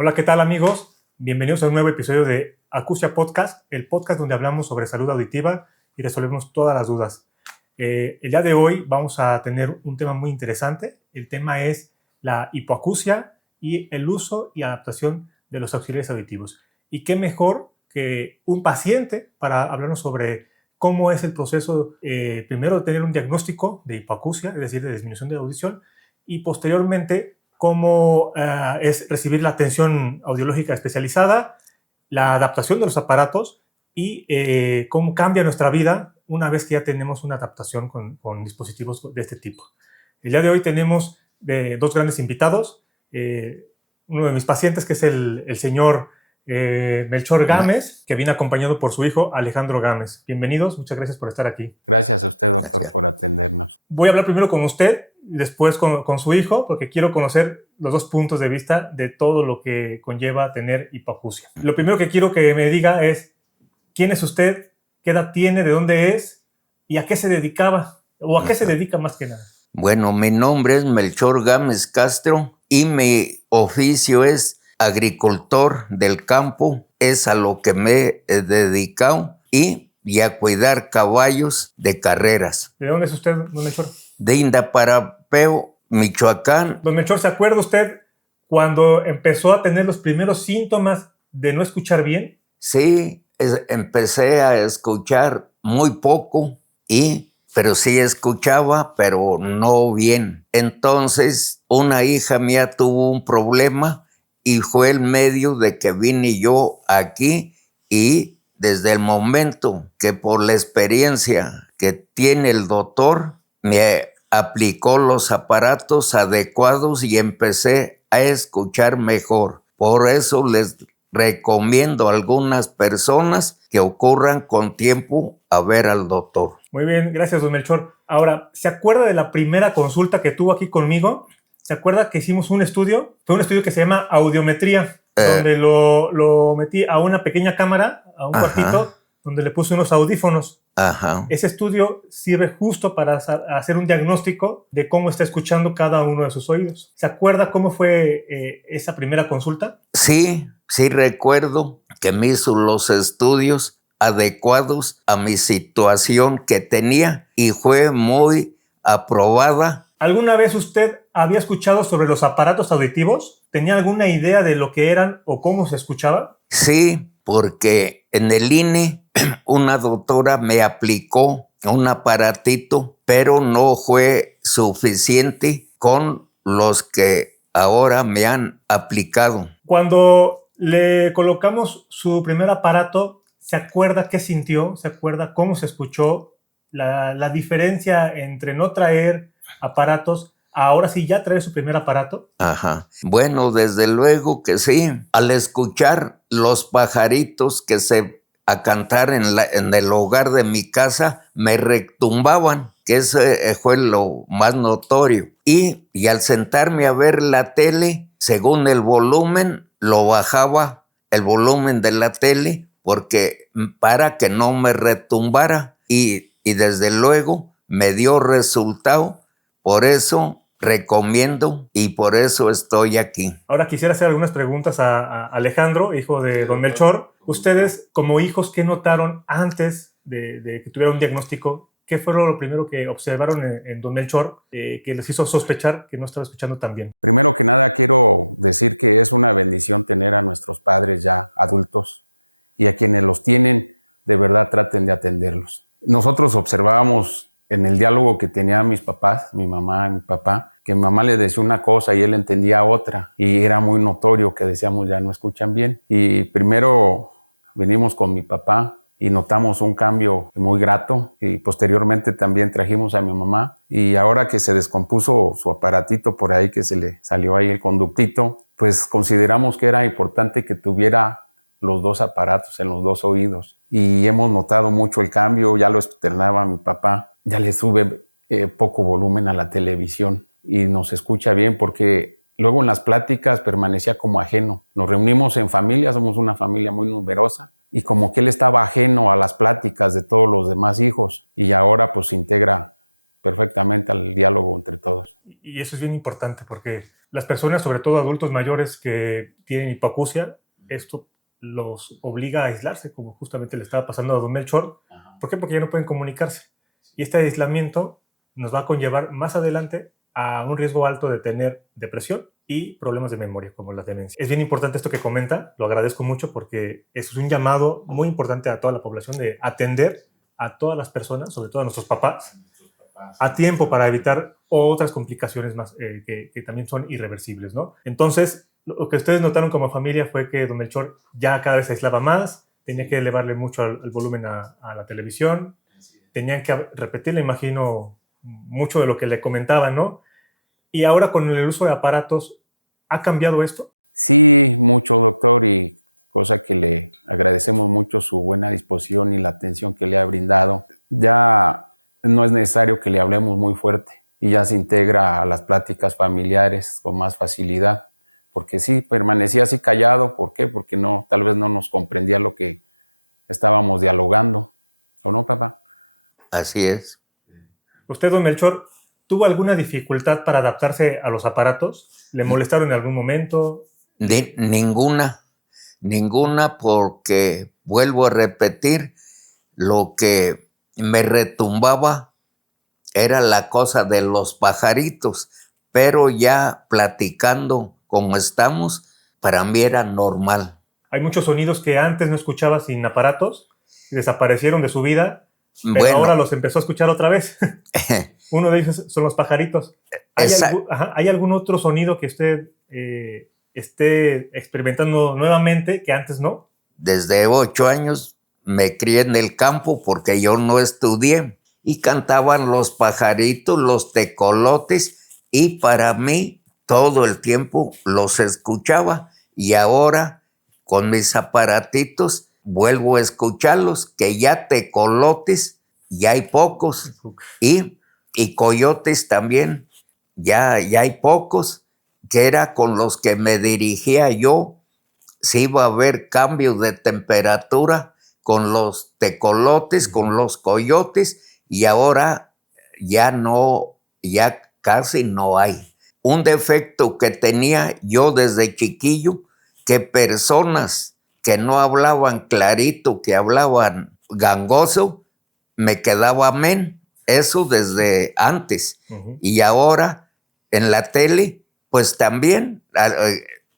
Hola, ¿qué tal amigos? Bienvenidos a un nuevo episodio de Acusia Podcast, el podcast donde hablamos sobre salud auditiva y resolvemos todas las dudas. El día de hoy vamos a tener un tema muy interesante. El tema es la hipoacusia y el uso y adaptación de los auxiliares auditivos. Y qué mejor que un paciente para hablarnos sobre cómo es el proceso, primero de tener un diagnóstico de hipoacusia, es decir, de disminución de audición, y posteriormente cómo es recibir la atención audiológica especializada, la adaptación de los aparatos y cómo cambia nuestra vida una vez que ya tenemos una adaptación con dispositivos de este tipo. El día de hoy tenemos dos grandes invitados. Uno de mis pacientes, que es el señor Melchor Gámez, que viene acompañado por su hijo Alejandro Gámez. Bienvenidos, muchas gracias por estar aquí. Gracias a ustedes. Gracias. Voy a hablar primero con usted, después con su hijo, porque quiero conocer los dos puntos de vista de todo lo que conlleva tener hipoacusia. Lo primero que quiero que me diga es quién es usted, qué edad tiene, de dónde es y a qué se dedicaba, o a qué se dedica más que nada. Bueno, mi nombre es Melchor Gámez Castro y mi oficio es agricultor del campo. Es a lo que me he dedicado y a cuidar caballos de carreras. ¿De dónde es usted, don Melchor? De Indaparapeo, Michoacán. Don Melchor, ¿se acuerda usted cuando empezó a tener los primeros síntomas de no escuchar bien? Sí, empecé a escuchar muy poco, pero sí escuchaba, pero no bien. Entonces, una hija mía tuvo un problema y fue el medio de que vine yo aquí, y desde el momento que por la experiencia que tiene el doctor, me aplicó los aparatos adecuados y empecé a escuchar mejor. Por eso les recomiendo a algunas personas que ocurran con tiempo a ver al doctor. Muy bien, gracias, don Melchor. Ahora, ¿se acuerda de la primera consulta que tuvo aquí conmigo? ¿Se acuerda que hicimos un estudio? Fue un estudio que se llama audiometría, donde lo metí a una pequeña cámara, a un cuartito, donde le puse unos audífonos. Ajá. Ese estudio sirve justo para hacer un diagnóstico de cómo está escuchando cada uno de sus oídos. ¿Se acuerda cómo fue esa primera consulta? Sí recuerdo que me hizo los estudios adecuados a mi situación que tenía y fue muy aprobada. ¿Alguna vez usted había escuchado sobre los aparatos auditivos? ¿Tenía alguna idea de lo que eran o cómo se escuchaba? Sí, porque en el INE una doctora me aplicó un aparatito, pero no fue suficiente con los que ahora me han aplicado. Cuando le colocamos su primer aparato, ¿se acuerda qué sintió? ¿Se acuerda cómo se escuchó? La diferencia entre no traer aparatos, ahora sí ya traer su primer aparato. Ajá. Bueno, desde luego que sí. Al escuchar los pajaritos que se a cantar en el hogar de mi casa, me retumbaban, que ese fue lo más notorio. Y al sentarme a ver la tele, según el volumen, lo bajaba el volumen de la tele para que no me retumbara. Y desde luego me dio resultado. Por eso recomiendo y por eso estoy aquí. Ahora quisiera hacer algunas preguntas a Alejandro, hijo de don Melchor. Ustedes, como hijos, ¿qué notaron antes de que tuviera un diagnóstico? ¿Qué fue lo primero que observaron en don Melchor que les hizo sospechar que no estaba escuchando tan bien? Y eso es bien importante porque Las personas, sobre todo adultos mayores que tienen hipoacusia, esto los obliga a aislarse, como justamente le estaba pasando a don Melchor. ¿Por qué? Porque ya no pueden comunicarse. Y este aislamiento nos va a conllevar más adelante a un riesgo alto de tener depresión y problemas de memoria, como la demencia. Es bien importante esto que comenta, lo agradezco mucho porque eso es un llamado muy importante a toda la población de atender a todas las personas, sobre todo a nuestros papás, a tiempo para evitar otras complicaciones más que también son irreversibles, ¿no? Entonces, lo que ustedes notaron como familia fue que don Melchor ya cada vez se aislaba más, tenía que elevarle mucho al volumen a la televisión, tenían que repetirle, imagino, mucho de lo que le comentaban, ¿no? Y ahora con el uso de aparatos, ¿ha cambiado esto? Así es. ¿Usted, don Melchor, tuvo alguna dificultad para adaptarse a los aparatos? ¿Le molestaron en algún momento? Ninguna, ninguna, porque vuelvo a repetir, lo que me retumbaba era la cosa de los pajaritos, pero ya platicando como estamos, para mí era normal. Hay muchos sonidos que antes no escuchaba sin aparatos, y desaparecieron de su vida, pero Bueno, ahora los empezó a escuchar otra vez. Uno de ellos son los pajaritos. esa, ¿Hay algún otro sonido que usted esté experimentando nuevamente que antes no? desde 8 años me crié en el campo porque yo no estudié y cantaban los pajaritos, los tecolotes y para mí todo el tiempo los escuchaba y ahora con mis aparatitos vuelvo a escucharlos, que ya tecolotes ya hay pocos y coyotes también ya hay pocos, que era con los que me dirigía yo si iba a haber cambios de temperatura con los tecolotes, con los coyotes, y ahora ya no, ya casi no hay. Un defecto que tenía yo desde chiquillo, que personas que no hablaban clarito, que hablaban gangoso, me quedaba amén. Eso desde antes. Y ahora en la tele, pues también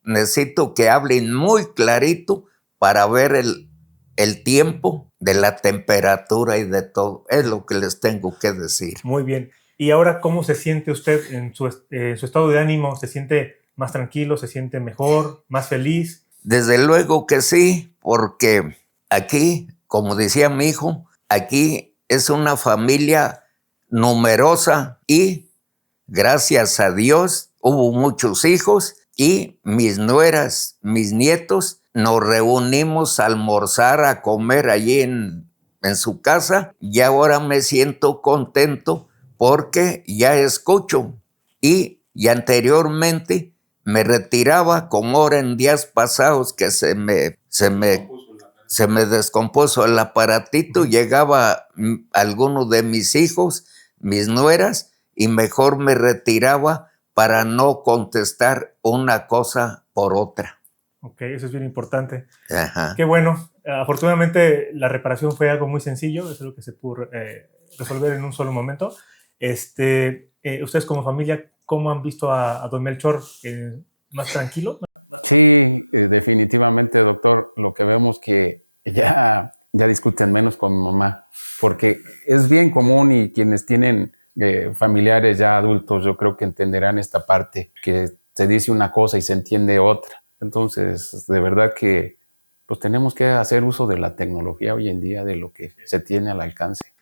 necesito que hablen muy clarito para ver el tiempo de la temperatura y de todo. Es lo que les tengo que decir. Muy bien. ¿Y ahora cómo se siente usted en su estado de ánimo? ¿Se siente más tranquilo? ¿Se siente mejor? ¿Más feliz? Desde luego que sí, porque aquí, como decía mi hijo, aquí es una familia numerosa y gracias a Dios hubo muchos hijos y mis nueras, mis nietos, nos reunimos a almorzar, a comer allí en su casa y ahora me siento contento porque ya escucho y anteriormente me retiraba como ahora en días pasados que se me descompuso el aparatito, llegaba alguno de mis hijos, mis nueras, y mejor me retiraba para no contestar una cosa por otra. Ok, eso es bien importante. Ajá. Qué bueno. Afortunadamente la reparación fue algo muy sencillo, es algo que se pudo resolver en un solo momento. Ustedes como familia, ¿cómo han visto a don Melchor? ¿Más tranquilo?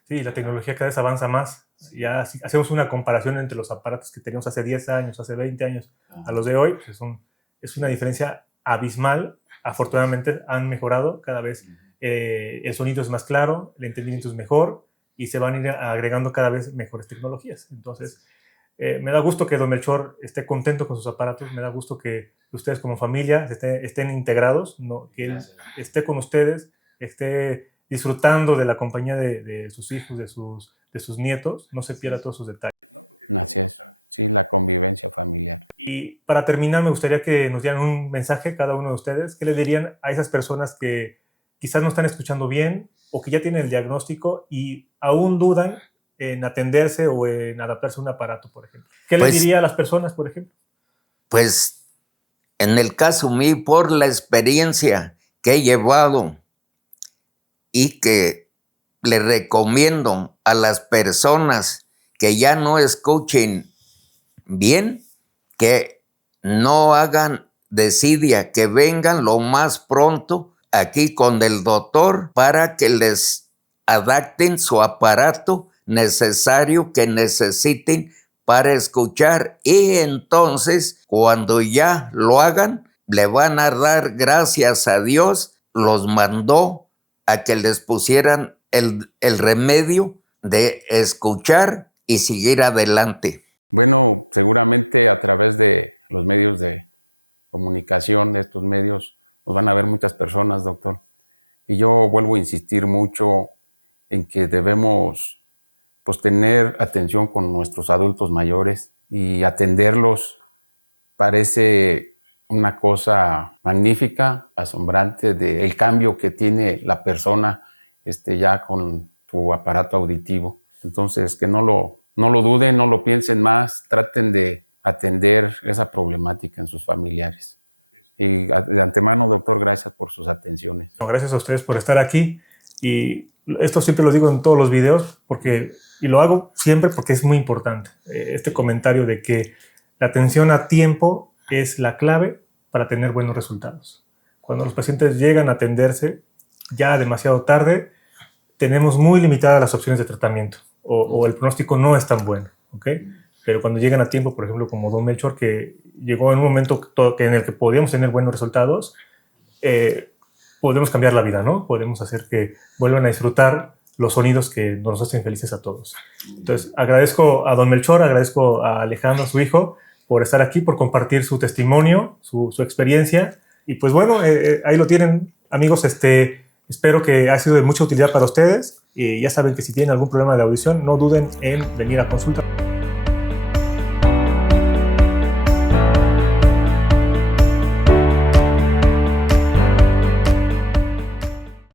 Sí, la tecnología cada vez avanza más. Ya si hacemos una comparación entre los aparatos que teníamos hace 10 años, hace 20 años, a los de hoy, pues es una diferencia abismal. Afortunadamente han mejorado cada vez. El sonido es más claro, el entendimiento es mejor y se van a ir agregando cada vez mejores tecnologías. Entonces, me da gusto que don Melchor esté contento con sus aparatos, me da gusto que ustedes como familia estén integrados, ¿no? Que él esté con ustedes, esté disfrutando de la compañía de sus hijos, de sus nietos, no se pierda todos sus detalles. Y para terminar, me gustaría que nos dieran un mensaje cada uno de ustedes. ¿Qué le dirían a esas personas que quizás no están escuchando bien o que ya tienen el diagnóstico y aún dudan en atenderse o en adaptarse a un aparato, por ejemplo? ¿Qué les diría a las personas, por ejemplo? Pues en el caso mío, por la experiencia que he llevado y que le recomiendo a las personas que ya no escuchen bien, que no hagan desidia, que vengan lo más pronto aquí con el doctor para que les adapten su aparato necesario que necesiten para escuchar, y entonces cuando ya lo hagan le van a dar gracias a Dios, los mandó a que les pusieran el remedio de escuchar y seguir adelante. Gracias a ustedes por estar aquí, y esto siempre lo digo en todos los videos y lo hago siempre porque es muy importante. Este comentario de que la atención a tiempo es la clave para tener buenos resultados. Cuando los pacientes llegan a atenderse ya demasiado tarde, tenemos muy limitadas las opciones de tratamiento o el pronóstico no es tan bueno, ¿ok? Pero cuando llegan a tiempo, por ejemplo, como Don Melchor, que llegó en un momento en el que podíamos tener buenos resultados, podemos cambiar la vida, ¿no? Podemos hacer que vuelvan a disfrutar los sonidos que nos hacen felices a todos. Entonces, agradezco a Don Melchor, agradezco a Alejandro, su hijo, por estar aquí, por compartir su testimonio, su experiencia. Y pues bueno, ahí lo tienen, amigos. Espero que haya sido de mucha utilidad para ustedes. Y ya saben que si tienen algún problema de audición, no duden en venir a consulta.